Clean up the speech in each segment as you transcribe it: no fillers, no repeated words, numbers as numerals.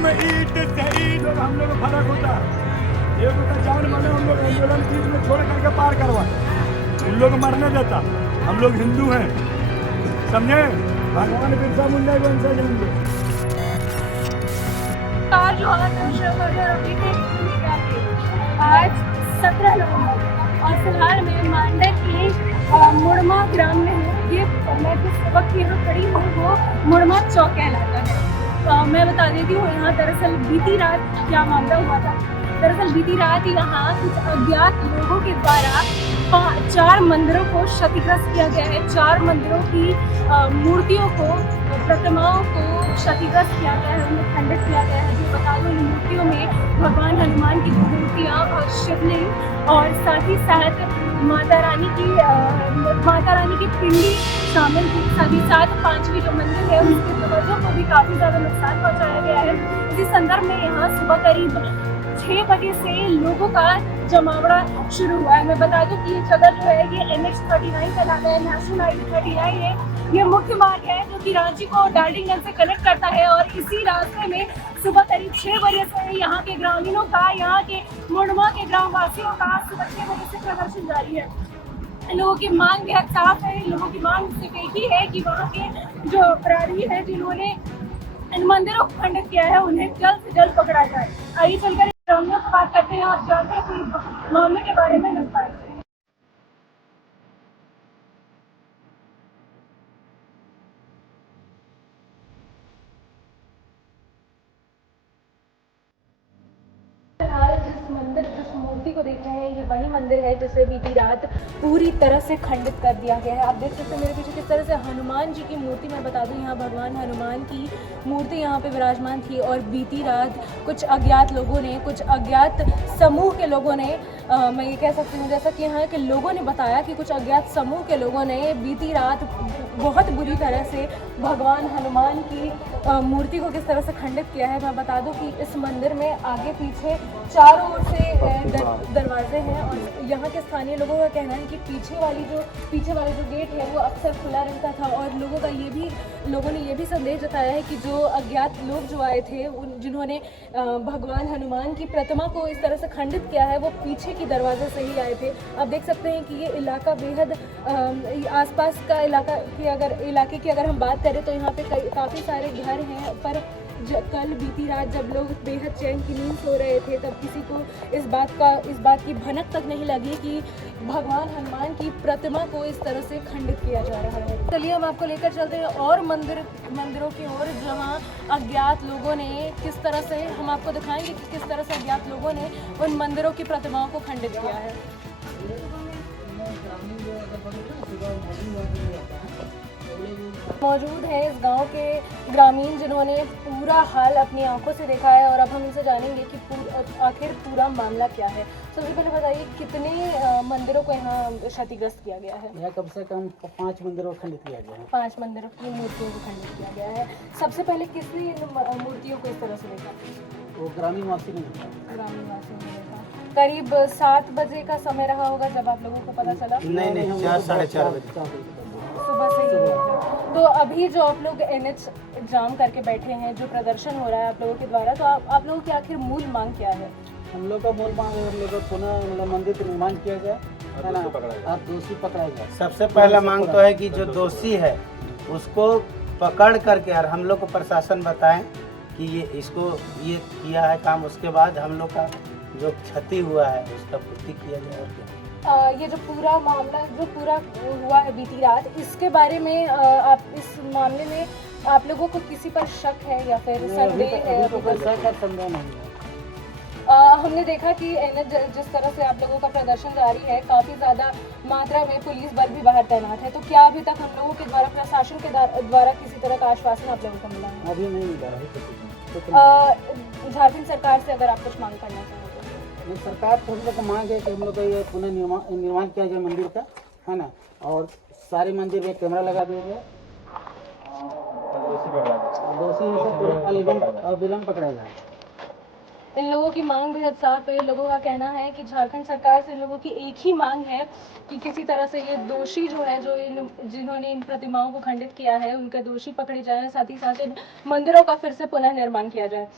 हम ईद से ईद और हम लोग फर्क होता है। एक होता जान माने हम लोग आंदोलन बीच में छोड़ करके पार करवाए, इन लोग मरने देता। हम लोग हिंदू हैं, समझे। भगवान बिरसा मुंडा को उनसे जाएंगे। जो अभी आज 17 नवंबर और फिलहाल मैं मांडर के मुड़मा ग्राम में हूँ। ये मैं जिस वक्त यहाँ खड़ी हूँ वो मुड़मा चौक कहलाता है। मैं बता देती हूँ यहाँ दरअसल बीती रात क्या मामला हुआ था। दरअसल बीती रात यहाँ कुछ अज्ञात लोगों के द्वारा 4 मंदिरों को क्षतिग्रस्त किया गया है। 4 मंदिरों की मूर्तियों को, प्रतिमाओं को क्षतिग्रस्त किया गया है, उन्हें खंडित किया गया है। जो बता दो, इन मूर्तियों में भगवान हनुमान की मूर्तियाँ और शिवलिंग और साथ ही साथ माता रानी की पिंडी शामिल थी। साथ ही साथ 5वीं जो मंदिर है उसके दरवाजों को भी काफ़ी ज़्यादा नुकसान पहुँचाया गया है। इसी संदर्भ में यहाँ सुबह करीब 6 बजे से लोगों का जमावड़ा शुरू हुआ है। मैं बता दूं कि ये जगह जो है ये NH39 कहलाता है, नेशनल हाईवे 39 है। ये मुख्य मार्ग है जो कि रांची को डाल्टनगंज से कनेक्ट करता है और इसी रास्ते में सुबह करीब 6 बजे से यहाँ के ग्रामीणों का, यहाँ के मुड़मा के ग्रामवासियों का सुबह 6 बजे से प्रदर्शन जारी है। लोगों की मांग बेहद साफ है। लोगों की मांग सिर्फ एक ही है कि वहाँ के जो अपराधी है जिन्होंने इन मंदिरों को खंडित किया है उन्हें जल्द से जल्द पकड़ा जाए। आइए चलकर ग्रामीणों से बात करते हैं और जानते हैं कि मामले के बारे में विस्तार से। जिस मूर्ति को देख रहे हैं ये वही मंदिर है जिसे बीती रात पूरी तरह से खंडित कर दिया गया है। आप देख सकते हैं मेरे पीछे किस तरह से हनुमान जी की मूर्ति, मैं बता दूं यहाँ भगवान हनुमान की मूर्ति यहाँ पे विराजमान थी और बीती रात कुछ अज्ञात लोगों ने, कुछ अज्ञात समूह के लोगों ने, मैं ये कह सकती हूँ जैसा कि यहाँ के लोगों ने बताया कि कुछ अज्ञात समूह के लोगों ने बीती रात बहुत बुरी तरह से भगवान हनुमान की मूर्ति को किस तरह से खंडित किया है। मैं बता दूं कि इस मंदिर में आगे पीछे चारों ओर से दरवाजे हैं और यहाँ के स्थानीय लोगों का कहना है कि पीछे वाला जो गेट है वो अक्सर खुला रहता था और लोगों ने ये भी संदेश जताया है कि जो अज्ञात लोग जो आए थे जिन्होंने भगवान हनुमान की प्रतिमा को इस तरह से खंडित किया है वो पीछे की दरवाजे से ही आए थे। आप देख सकते हैं कि ये इलाका बेहद आसपास का इलाके की अगर हम बात करें तो यहाँ पे काफ़ी सारे घर हैं, पर कल बीती रात जब लोग बेहद चैन की नींद सो रहे थे तब किसी को इस बात की भनक तक नहीं लगी कि भगवान हनुमान की प्रतिमा को इस तरह से खंडित किया जा रहा है। चलिए हम आपको लेकर चलते हैं और मंदिरों की ओर जहाँ अज्ञात लोगों ने किस तरह से, हम आपको दिखाएंगे कि किस तरह से अज्ञात लोगों ने उन मंदिरों की प्रतिमाओं को खंडित किया है। मौजूद है इस गांव के ग्रामीण जिन्होंने पूरा हाल अपनी आंखों से देखा है और अब हम इनसे जानेंगे कि आखिर पूरा मामला क्या है। सबसे पहले बताइए कितने मंदिरों को यहाँ क्षतिग्रस्त किया गया है? यह कम से कम 5 मंदिरों को खंडित किया गया है। 5 मंदिरों की मूर्तियों को खंडित किया गया है। सबसे पहले किसने इन मूर्तियों को इस तरह से देखा? वो ग्रामीण वासी ने देखा। करीब 7 बजे का समय रहा होगा जब आप लोगों को पता चला? नहीं 4 साढ़े 4 बजे सुबह से ही। तो अभी जो आप लोग NH जाम करके बैठे हैं, जो प्रदर्शन हो रहा है आप लोगों के द्वारा, तो आप लोगों की आखिर मूल मांग क्या है? हम लोग का मूल मांग है हम लोग का पुनः मंदिर का निर्माण किया जाए, है ना, और दोषी पकड़ा जाए। सबसे पहला मांग तो है कि जो दोषी है उसको पकड़ करके और हम लोग को प्रशासन बताएं कि ये किया है काम, उसके बाद हम लोग का जो क्षति हुआ है उसका पूर्ति किया जाए। और क्या ये जो पूरा मामला जो पूरा हुआ है बीती रात, इसके बारे में आप इस मामले में आप लोगों को किसी पर शक है या फिर संदेह है? संदेह नहीं है। हमने देखा कि जिस तरह से आप लोगों का प्रदर्शन जारी है, काफ़ी ज़्यादा मात्रा में पुलिस बल भी बाहर तैनात है, तो क्या अभी तक हम लोगों के द्वारा प्रशासन के द्वारा किसी तरह का आश्वासन आप लोगों को मिला है? अभी नहीं मिला है। झारखंड सरकार से अगर आप कुछ मांग करना चाहें तो? सरकार से हम लोग को मांग है कि हम लोग का ये पुनः निर्माण किया जाए मंदिर का, है ना, और सारे मंदिर में कैमरा लगा दिया जाए, दोषी और विलम्ब पकड़ा जाए। इन लोगों की मांग बेहद साफ है। लोगों का कहना है कि झारखंड सरकार से इन लोगों की एक ही मांग है कि किसी तरह से ये दोषी जो है, जिन्होंने इन प्रतिमाओं को खंडित किया है, उनके दोषी पकड़े जाए, साथ ही साथ इन मंदिरों का फिर से पुनः निर्माण किया जाए।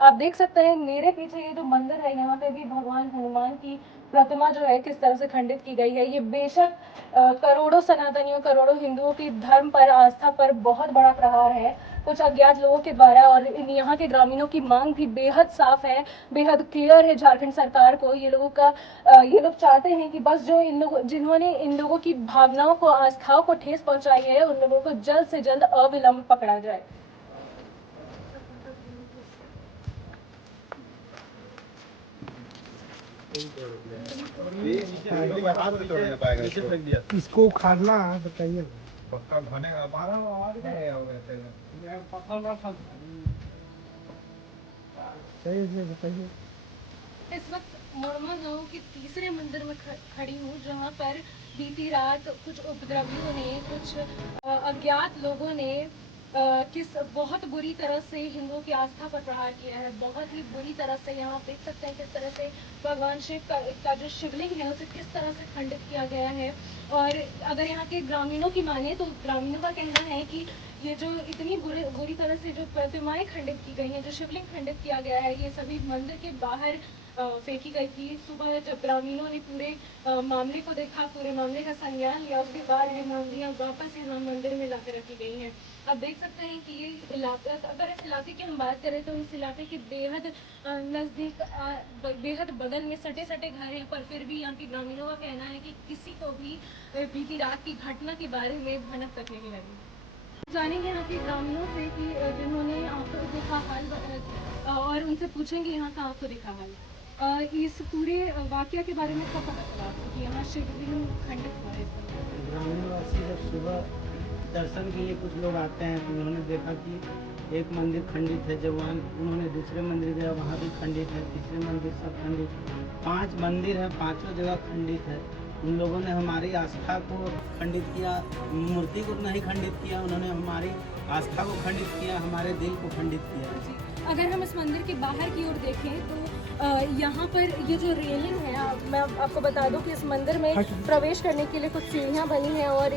आप देख सकते हैं मेरे पीछे ये जो मंदिर है, यहाँ पे भी भगवान हनुमान की प्रतिमा जो है किस तरह से खंडित की गई है। ये बेशक करोड़ों सनातनियों, करोड़ों हिंदुओं की धर्म पर, आस्था पर बहुत बड़ा प्रहार है कुछ अज्ञात लोगों के द्वारा। और यहाँ के ग्रामीणों की मांग भी बेहद साफ है, बेहद क्लियर है झारखंड सरकार को। ये लोग चाहते हैं कि बस जो जिन्होंने इन लोगों की भावनाओं को, आस्थाओं को ठेस पहुंचाई है, उन लोगों को जल्द से जल्द अविलंब पकड़ा जाए। इसको उखाड़ना है, बताइए। सही से बताइए। इस वक्त मुड़मा गांव के तीसरे मंदिर में खड़ी हूँ, जहाँ पर बीती रात कुछ उपद्रवियों ने, कुछ अज्ञात लोगों ने किस बहुत बुरी तरह से हिंदुओं की आस्था पर प्रहार किया है। बहुत ही बुरी तरह से। यहाँ आप देख सकते हैं किस तरह से भगवान शिव का जो शिवलिंग है उसे किस तरह से खंडित किया गया है। और अगर यहाँ के ग्रामीणों की माने तो ग्रामीणों का कहना है कि ये जो इतनी बुरी तरह से जो प्रतिमाएं खंडित की गई हैं, जो शिवलिंग खंडित किया गया है, ये सभी मंदिर के बाहर फेंकी गई थी। सुबह जब ग्रामीणों ने पूरे मामले को देखा, पूरे मामले का संज्ञान लिया, उसके बाद ये मूर्तियाँ वापस यहाँ मंदिर में लाकर रखी गई हैं। आप देख सकते हैं कि ये इलाका, अगर इस इलाके की हम बात करें तो इस इलाके के बेहद नज़दीक, बेहद बगल में सटे सटे घर हैं, पर फिर भी यहाँ के ग्रामीणों का कहना है कि किसी को भी बीती रात की घटना के बारे में भनक तक नहीं लगी। जानेंगे यहाँ के ग्रामीणों से कि जिन्होंने आंखों देखा हाल, और उनसे पूछेंगे यहाँ का आंखों देखा हाल। इस पूरे वाकया के बारे में कब पता चला आपको कि यहाँ शिवलिंग खंडित हुआ है? ग्रामीणवासी जब सुबह दर्शन के लिए कुछ लोग आते हैं तो उन्होंने देखा कि एक मंदिर खंडित है। जब वहाँ उन्होंने दूसरे मंदिर गया, वहाँ भी खंडित है, तीसरे मंदिर सब खंडित। 5 मंदिर है, 5 जगह खंडित है। उन लोगों ने हमारी आस्था को खंडित किया, मूर्ति को नहीं खंडित किया, उन्होंने हमारी आस्था को खंडित किया, हमारे दिल को खंडित किया। अगर हम इस मंदिर के बाहर की ओर देखें तो यहाँ पर ये जो रेलिंग है, मैं आपको बता दूं कि इस मंदिर में प्रवेश करने के लिए कुछ सीढ़ियाँ बनी हैं, और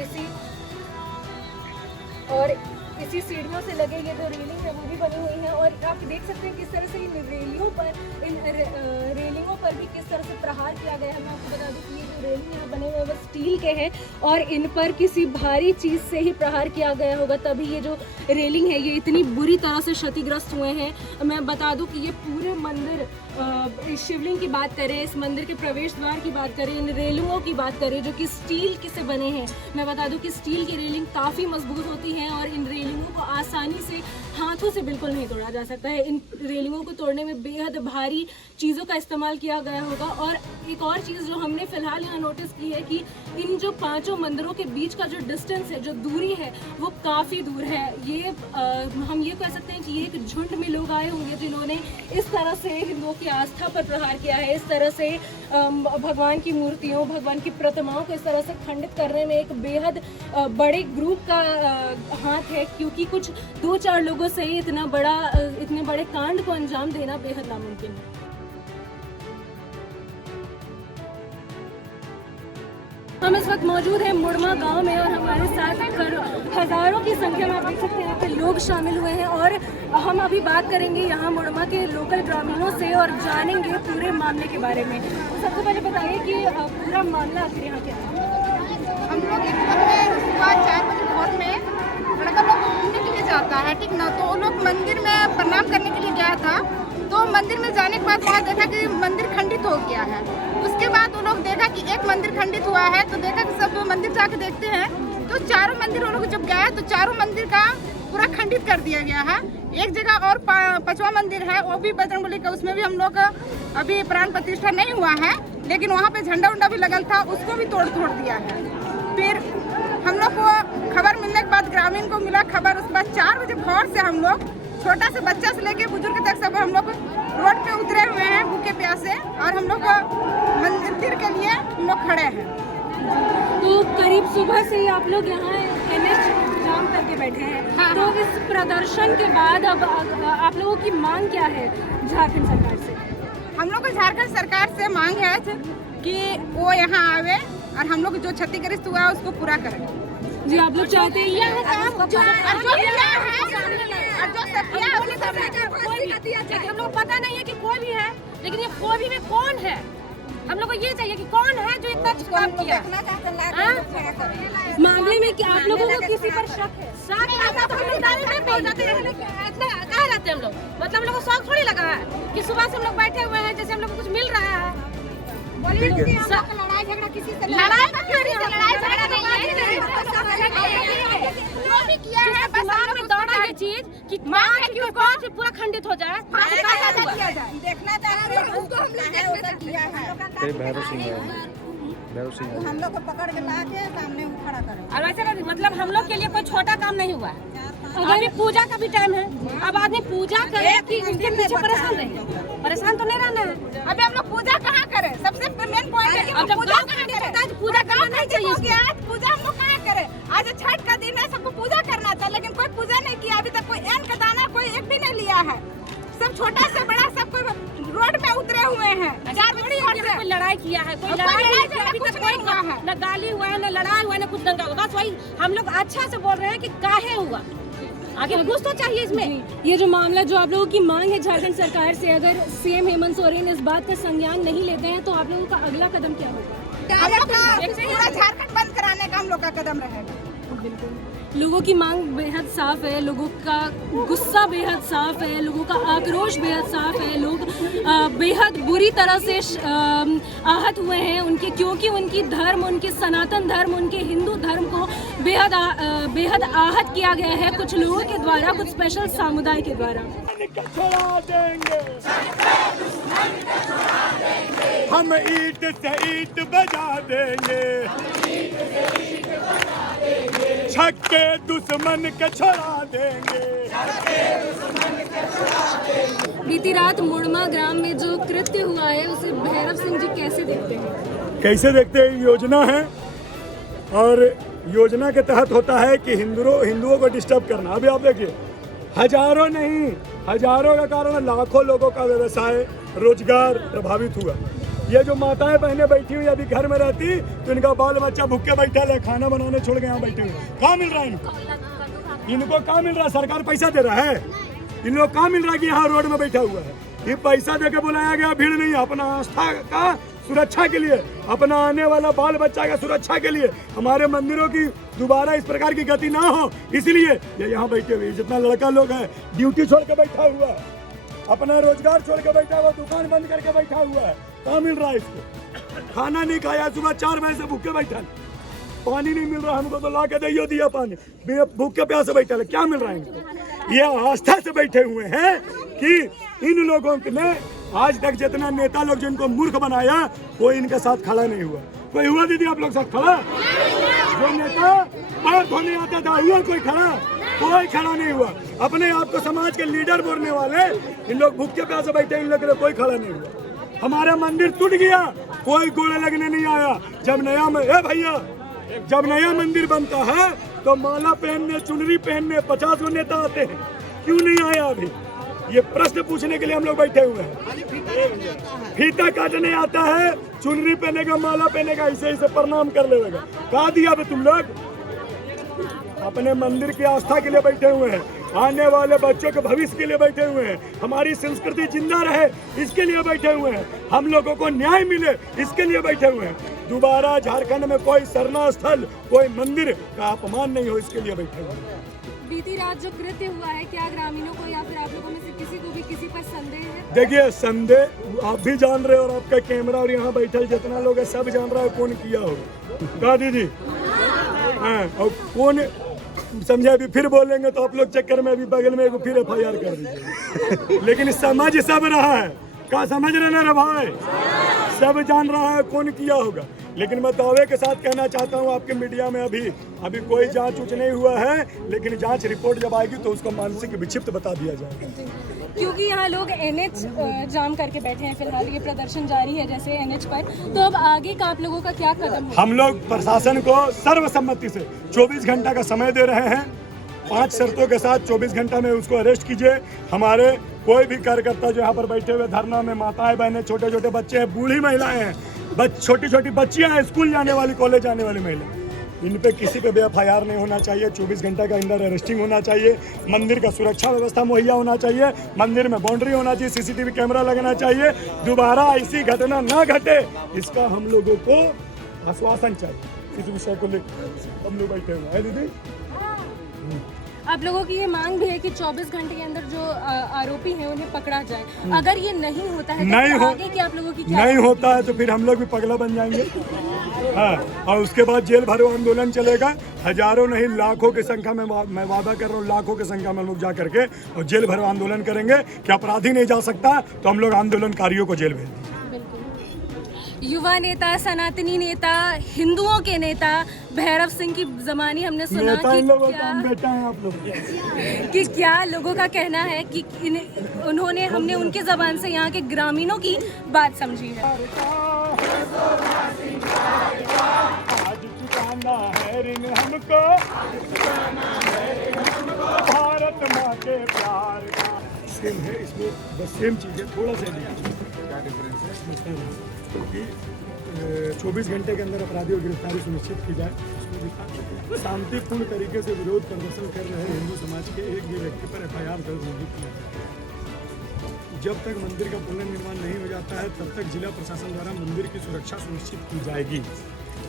इसी सीढ़ियों से लगे ये जो रेलिंग है वो भी बनी हुई है। और आप देख सकते हैं किस तरह से इन रेलिंगों पर भी किस तरह से प्रहार किया गया है। मैं आपको बता दूं कि ये जो रेलिंग है बने हुए वो स्टील के हैं, और इन पर किसी भारी चीज़ से ही प्रहार किया गया होगा, तभी ये जो रेलिंग है ये इतनी बुरी तरह से क्षतिग्रस्त हुए हैं। मैं बता दूं कि ये पूरे मंदिर, शिवलिंग की बात करें, इस मंदिर के प्रवेश द्वार की बात करें, इन रेलिंगों की बात करें जो कि स्टील से बने हैं। मैं बता दूं कि स्टील की रेलिंग काफ़ी मजबूत होती हैं, और इन रेलिंगों को आसानी से हाथों से बिल्कुल नहीं तोड़ा जा सकता है। इन रेलिंगों को तोड़ने में बेहद भारी चीज़ों का इस्तेमाल किया गया होगा। और एक और चीज़ जो हमने फिलहाल यहाँ नोटिस की है कि इन जो 5 मंदिरों के बीच का जो डिस्टेंस है, जो दूरी है, वो काफ़ी दूर है। ये हम ये कह सकते हैं कि ये एक झुंड में लोग आए होंगे जिन्होंने इस तरह से हिंदुओं की आस्था पर प्रहार किया है, इस तरह से भगवान की मूर्तियों, भगवान की प्रतिमाओं को इस तरह से खंडित करने में एक बेहद बड़े ग्रुप का हाथ है, क्योंकि कुछ 2-4 लोगों से ही इतने बड़े कांड को अंजाम देना बेहद नामुमकिन है। हम इस वक्त मौजूद हैं मुड़मा गांव में, और हमारे साथ हज़ारों की संख्या में आप देख सकते हैं कि लोग शामिल हुए हैं। और हम अभी बात करेंगे यहाँ मुड़मा के लोकल ग्रामीणों से और जानेंगे पूरे मामले के बारे में। सबसे पहले बताइए कि पूरा मामला आखिर यहाँ क्या है? हम लोग सुबह 4 बजे भोर में लड़का लोग घूमने के लिए जाता है, ठीक ना, तो वो लोग मंदिर में प्रणाम करने के लिए गया था। तो मंदिर में जाने के बाद वहाँ देखा कि मंदिर खंडित हो गया है। उसके बाद वो लोग देखा कि एक मंदिर खंडित हुआ है, तो देखा कि सब मंदिर जाके देखते हैं, तो चारों मंदिर वो लोग जब गए तो चारों मंदिर का पूरा खंडित कर दिया गया है। एक जगह और 5वां मंदिर है, वो भी बजरंगबली का, उसमें भी हम लोग अभी प्राण प्रतिष्ठा नहीं हुआ है, लेकिन वहाँ पे झंडा उंडा भी लगल था, उसको भी तोड़ दिया है। फिर हम लोग को खबर मिलने के बाद, ग्रामीण को मिला खबर, उसके बाद 4 बजे भोर से हम लोग छोटा से बच्चा से लेके बुजुर्ग तक सब हम लोग रोड पे उतरे हुए हैं भूखे प्यासे, और हम लोग मंदिर के लिए हम लोग खड़े हैं। तो करीब सुबह से ही आप लोग यहाँ NH जाम करके करके बैठे हैं। तो इस प्रदर्शन के बाद अब आप लोगों की मांग क्या है झारखंड सरकार से? हम लोग को झारखंड सरकार से मांग है कि वो यहाँ आवे और हम लोग जो क्षतिग्रस्त हुआ है उसको पूरा करें। जी, आप लोग चाहते हैं हम लोग पता नहीं है कि कोई भी है, लेकिन ये कोई भी में कौन है, हम लोग को ये चाहिए कि कौन है जो इतना काम किया। मामले में क्या आप लोगों को किसी पर शक है? तो हम लोग डायरेक्ट में पहुंच जाते हैं। इतना कहाँ रहते हैं हम लोग? मतलब हम लोग को शौक थोड़ी लगा है कि सुबह से हम लोग बैठे हुए हैं जैसे हम लोग को कुछ मिल रहा है। लड़ाई झगड़ा किसी से लड़ाई झगड़ा नहीं किया है, बस हम लोग दौड़ा ये चीज कि मांग है कि कौन सी पूरा खंडित हो जाए, देखना चाहते हैं उसको हम लोग किया है। हम लोग को पकड़ के ला के सामने खड़ा करें। और वैसे मतलब हम लोग के लिए कोई छोटा काम नहीं हुआ है। अभी पूजा का भी टाइम है, अब आदमी पूजा करे कि उनके पीछे परेशान रहे, परेशान तो नहीं रहना है। अभी हम लोग पूजा कहाँ करें? सबसे मेन पॉइंट है कि हम पूजा कहाँ करें? पूजा करना नहीं चाहिए। आज पूजा हम लोग कहाँ करें? आज छठ का दिन है, सबको पूजा करना था, लेकिन कोई पूजा नहीं किया। अभी तक कोई एन का दाना कोई एक भी नहीं लिया है। सब छोटा से बड़ा सब कोई रोड में उतरे हुए हैं। कोई लड़ाई किया है, कोई लड़ाई अभी तक कोई हुआ है, न गाली हुआ है, न लड़ाई हुआ है, न कुछ दंगा हुआ। बस वही हम लोग अच्छा से बोल रहे हैं कि काहे हुआ, आगे कुछ तो चाहिए इसमें। ये जो मामला जो आप लोगों की मांग है झारखंड सरकार से, अगर सीएम हेमंत सोरेन इस बात का संज्ञान नहीं लेते हैं तो आप लोगों का अगला कदम क्या होगा? हम लोग पूरा झारखंड बंद कराने का हम लोग का कदम रहेगा। लोगों की मांग बेहद साफ है, लोगों का गुस्सा बेहद साफ है, लोगों का आक्रोश बेहद साफ है। लोग बेहद बुरी तरह से आहत हुए हैं उनके, क्योंकि उनकी धर्म, उनके सनातन धर्म, उनके हिंदू धर्म को बेहद आहत किया गया है कुछ लोगों के द्वारा, कुछ स्पेशल समुदाय के द्वारा। छोड़ा देंगे हम, ईंट से ईंट बजा देंगे, छक्के दुश्मन के छोड़ा देंगे। बीती रात मुड़मा ग्राम में जो कृत्य हुआ है उसे भैरव सिंह जी कैसे देखते हैं? कैसे देखते हैं? योजना है और योजना के तहत होता है कि हिंदुओं को डिस्टर्ब करना। अभी आप देखिए, हजारों नहीं, हजारों का कारण लाखों लोगों का व्यवसाय, रोजगार प्रभावित हुआ। ये जो माताएं बहनें बैठी हुई अभी घर में रहती तो इनका बाल बच्चा भूखे बैठा है, खाना बनाने छोड़ के यहाँ बैठे हुए। कहाँ मिल रहा है इनको कहाँ मिल रहा है? सरकार पैसा दे रहा है। इन लोग कहाँ मिल रहा है कि यहाँ रोड में बैठा हुआ है? ये पैसा देके बुलाया गया, भीड़ नहीं, अपना आस्था का सुरक्षा के लिए, अपना आने वाला बाल बच्चा का सुरक्षा के लिए, हमारे मंदिरों की दोबारा इस प्रकार की गति ना हो, इसलिए ये यहाँ बैठे हुए। जितना लड़का लोग है ड्यूटी छोड़ के बैठा हुआ है, अपना रोजगार छोड़ के बैठा हुआ, दुकान बंद करके बैठा हुआ है। कहाँ मिल रहा है इसको? खाना नहीं खाया, सुबह 4 बजे से भूखे बैठा है, पानी नहीं मिल रहा हमको तो ला के दियो दिया पानी, भूखे प्यास से बैठा है। क्या मिल रहा है इनको? ये आस्था से बैठे हुए हैं कि इन लोगों ने आज तक जितना नेता लोग जिनको मूर्ख बनाया, कोई इनके साथ खड़ा नहीं हुआ। कोई हुआ दीदी आप लोग साथ खड़ा? जो नेता पैर धोने आता था हुआ कोई खड़ा? कोई खड़ा नहीं हुआ। अपने आप को समाज के लीडर बोलने वाले इन लोग भूखे प्यासे बैठे, इन लोग के लिए कोई खड़ा नहीं हुआ। हमारा मंदिर टूट गया, कोई गोले लगने नहीं आया। जब नया मंदिर बनता है तो माला पहनने, चुनरी पहनने 50 गो नेता आते हैं, क्यों नहीं आया अभी? ये प्रश्न पूछने के लिए हम लोग बैठे हुए हैं। फीता काटने आता है, चुनरी पहने का, माला पहने का, ऐसे प्रणाम कर लेगा। कहा दिया तुम लोग? अपने मंदिर की आस्था के लिए बैठे हुए हैं, आने वाले बच्चों के भविष्य के लिए बैठे हुए हैं, हमारी संस्कृति जिंदा रहे इसके लिए बैठे हुए हैं, हम लोगों को न्याय मिले इसके लिए बैठे हुए हैं। दोबारा झारखंड में कोई शरणा स्थल, कोई मंदिर का अपमान नहीं हो, इसके लिए बैठे हुए हैं। बीती रात जो कृत्य हुआ है, क्या ग्रामीणों को या फिर आप लोगों में से किसी को भी किसी पर संदेह है? देखिए, संदेह आप भी जान रहे हो और आपका कैमरा और यहाँ बैठे जितना लोग है सब जान रहा है कौन किया होगा। कहा दीदी? हाँ, और कौन समझे? अभी फिर बोलेंगे तो आप लोग चक्कर में अभी बगल में फिर FIR कर दीजिए। लेकिन समझ सब रहा है, क्या समझ रहे ना भाई? सब जान रहा है कौन किया होगा। लेकिन मैं दावे के साथ कहना चाहता हूँ आपके मीडिया में अभी कोई जांच उच नहीं हुआ है, लेकिन जांच रिपोर्ट जब आएगी तो उसको मानसिक विक्षिप्त बता दिया जाएगा। क्योंकि यहाँ लोग NH जाम करके बैठे हैं, फिलहाल ये प्रदर्शन जारी है जैसे NH पर, तो अब आगे का आप लोगों का क्या कदम है? हम लोग प्रशासन को सर्वसम्मति से 24 घंटा का समय दे रहे हैं 5 शर्तों के साथ 24 घंटा में उसको अरेस्ट कीजिए। हमारे कोई भी कार्यकर्ता जो यहाँ पर बैठे हुए धरना में, माताएं बहनें, छोटे छोटे बच्चे हैं, बूढ़ी महिलाएं हैं, छोटी छोटी बच्चियां हैं, स्कूल जाने वाली, कॉलेज जाने वाली महिलाएं, इन पे किसी पे भी FIR नहीं होना चाहिए। 24 घंटे का अंदर अरेस्टिंग होना चाहिए। मंदिर का सुरक्षा व्यवस्था मुहैया होना चाहिए। मंदिर में बाउंड्री होना चाहिए, CCTV कैमरा लगना चाहिए। दोबारा ऐसी घटना ना घटे, इसका हम लोगों को आश्वासन चाहिए। इस विषय को लेकर हम लोग बैठे हुए हैं। दीदी, आप लोगों की ये मांग भी है कि 24 घंटे के अंदर जो आरोपी हैं उन्हें पकड़ा जाए। अगर ये नहीं होता है तो आगे की आप लोगों की क्या नहीं होता है तो फिर हम लोग भी पगला बन जाएंगे। हाँ, और उसके बाद जेल भरो आंदोलन चलेगा। हजारों नहीं लाखों की संख्या में, मैं वादा कर रहा हूँ, लाखों की संख्या में लोग जा करके और जेल भरो आंदोलन करेंगे। कि अपराधी नहीं जा सकता तो हम लोग आंदोलनकारियों को जेल भेज देंगे। युवा नेता, सनातनी नेता, हिंदुओं के नेता भैरव सिंह की ज़मानी हमने सुना कि क्या लोगों का कहना है कि उन्होंने, हमने उनके ज़बान से यहाँ के ग्रामीणों की बात समझी है। आज चुकाना है ऋण हमको, भारत माँ के प्यार का। सेम है इसमें, बस सेम चीज़ है, थोड़ा सा क्या डिफरेंस है कि 24 घंटे के अंदर अपराधियों की गिरफ्तारी सुनिश्चित की जाए। शांतिपूर्ण तरीके से विरोध प्रदर्शन कर रहे हिंदू समाज के एक भी व्यक्ति पर FIR दर्ज नहीं किया जाए। जब तक मंदिर का पुनर्निर्माण नहीं हो जाता है तब तक जिला प्रशासन द्वारा मंदिर की सुरक्षा सुनिश्चित की जाएगी।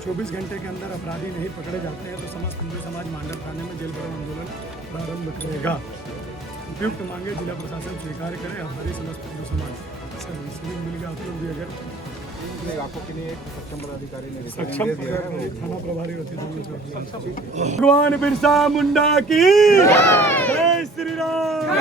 24 घंटे के अंदर अपराधी नहीं पकड़े जाते हैं तो समस्त हिंदू समाज मांडर थाने में जेल भरो आंदोलन प्रारंभ करेगा। उपयुक्त मांगे जिला प्रशासन स्वीकार करे। हमारी समस्त हिंदू समाज सर मिल गया। आप लोग भी अगर आपको किन्हीं एक सक्षम पदाधिकारी ने सक्षम थाना प्रभारी रहते भगवान बिरसा मुंडा की जय श्री राम।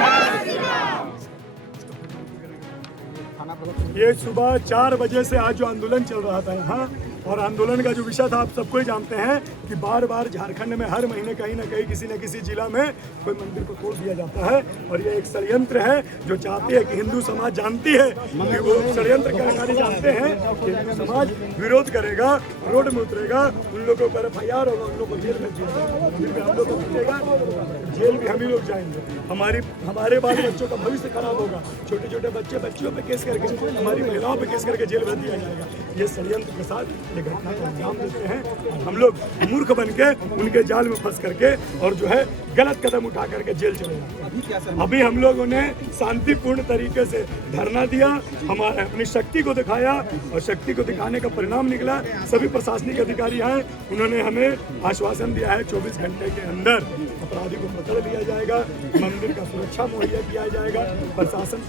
ये सुबह 4 बजे से आज जो आंदोलन चल रहा था यहाँ, और आंदोलन का जो विषय था आप सबको ही जानते हैं कि बार बार झारखंड में हर महीने कहीं ना कहीं किसी न किसी जिला में कोई मंदिर को तोड़ दिया जाता है। और ये एक षड्यंत्र है जो चाहती है कि हिंदू समाज जानती है कि वो षड्यंत्र कार्यकारी जानते हैं कि हिंदू समाज विरोध करेगा, रोड में उतरेगा, उन लोगों पर FIR होगा, उन लोगों को जेल में हम लोग को पीटेगा, जेल भी हम ही लोग जाएंगे। हमारे बाल बच्चों का भविष्य खराब होगा। छोटे छोटे बच्चे, बच्चियों पे केस करके, हमारी महिलाओं पे केस करके जेल भेज दिया जाएगा। ये षड्यंत्र के साथ ये घटना को अंजाम देते हैं। हम लोग मूर्ख बन के उनके जाल में फंस करके और जो है गलत कदम उठा करके जेल चले जाते हैं। अभी हम लोगों ने शांतिपूर्ण तरीके से धरना दिया, हमारे अपनी शक्ति को दिखाया और शक्ति को दिखाने का परिणाम निकला। सभी प्रशासनिक अधिकारी आए, उन्होंने हमें आश्वासन दिया है 24 घंटे के अंदर अपराधी को पकड़ लिया जाएगा, मंदिर का सुरक्षा मुहैया किया जाएगा, प्रशासन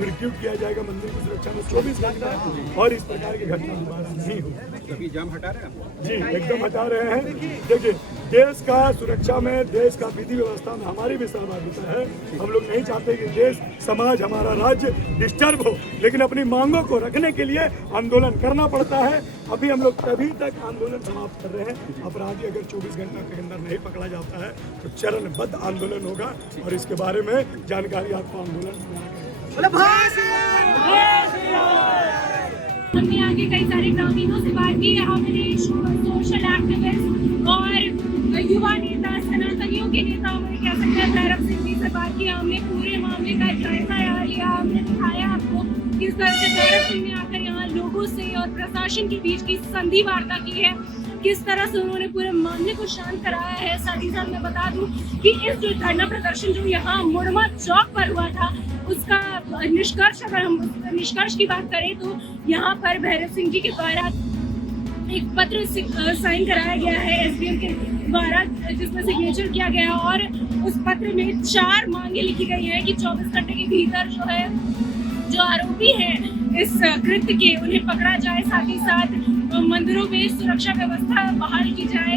रिक्रूट किया जाएगा मंदिर की सुरक्षा में 24 घंटा, और इस प्रकार की घटना दोबारा नहीं होगी। अभी जाम हटा रहे हैं जी, एकदम हटा रहे हैं। देखिए, देश का सुरक्षा में, देश का विधि व्यवस्था में हमारी भी सहभागिता है। हम लोग नहीं चाहते कि देश, समाज, हमारा राज्य डिस्टर्ब हो, लेकिन अपनी मांगों को रखने के लिए आंदोलन करना पड़ता है। अभी हम लोग तभी तक आंदोलन समाप्त कर रहे हैं। अपराधी अगर 24 घंटे के अंदर नहीं पकड़ा जाता है तो चरणबद्ध आंदोलन होगा, और इसके बारे में जानकारी आपको आंदोलन हमने आगे कई सारे ग्रामीणों से बात की। हमने सोशल एक्टिविस्ट और युवा नेता, सनातनियों के नेता, हमने कह सकते हैं भैरव सिंह जी से बात की। हमने पूरे मामले का जायजा लिया, हमने दिखाया आपको किस तरह से भैरव सिंह ने आकर यहाँ लोगों से और प्रशासन के बीच की संधि वार्ता की है, किस तरह से उन्होंने पूरे मामले को शांत कराया है। साथ ही साथ मैं बता दूं कि इस जो धरना प्रदर्शन जो यहाँ मुड़मा चौक पर हुआ था, उसका निष्कर्ष, अगर हम निष्कर्ष की बात करें तो यहाँ पर भैरव सिंह जी के द्वारा एक पत्र साइन कराया गया है SDM के द्वारा, जिसमें सिग्नेचर किया गया, और उस पत्र में 4 मांगे लिखी गई हैं कि 24 घंटे के भीतर जो है, जो आरोपी हैं इस कृत्य के, उन्हें पकड़ा जाए। साथ ही साथ मंदिरों में सुरक्षा व्यवस्था बहाल की जाए,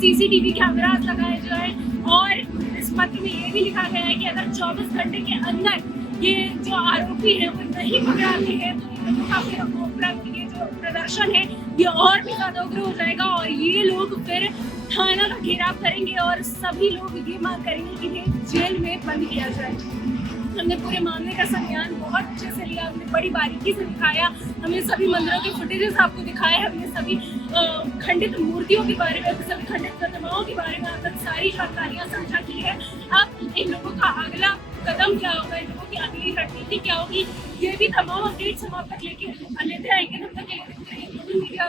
CCTV कैमरा लगाए जाए, और इस पत्र में ये भी लिखा गया है कि अगर 24 घंटे के अंदर ये जो आरोपी है वो नहीं पकड़ाते हैं तो ये जो प्रदर्शन है ये और भी ज्यादा उग्र हो जाएगा, और ये लोग फिर थाना का घेराव करेंगे और सभी लोग ये मांग करेंगे कि जेल में बंद किया जाए। हमने पूरे मामले का संज्ञान बहुत अच्छे से लिया, हमने बड़ी बारीकी से दिखाया, हमने सभी मंदिरों के फुटेजेस आपको दिखाए, हमने सभी खंडित मूर्तियों के बारे में, सभी खंडित प्रतिमाओं के बारे में आप तक सारी जानकारियाँ साझा की है। अब इन लोगों का अगला कदम क्या होगा, इन लोगों की अगली रणनीति क्या होगी, ये भी तमाम अपडेट्स हम आप तक लेते आएंगे। तब तक के लिए मीडिया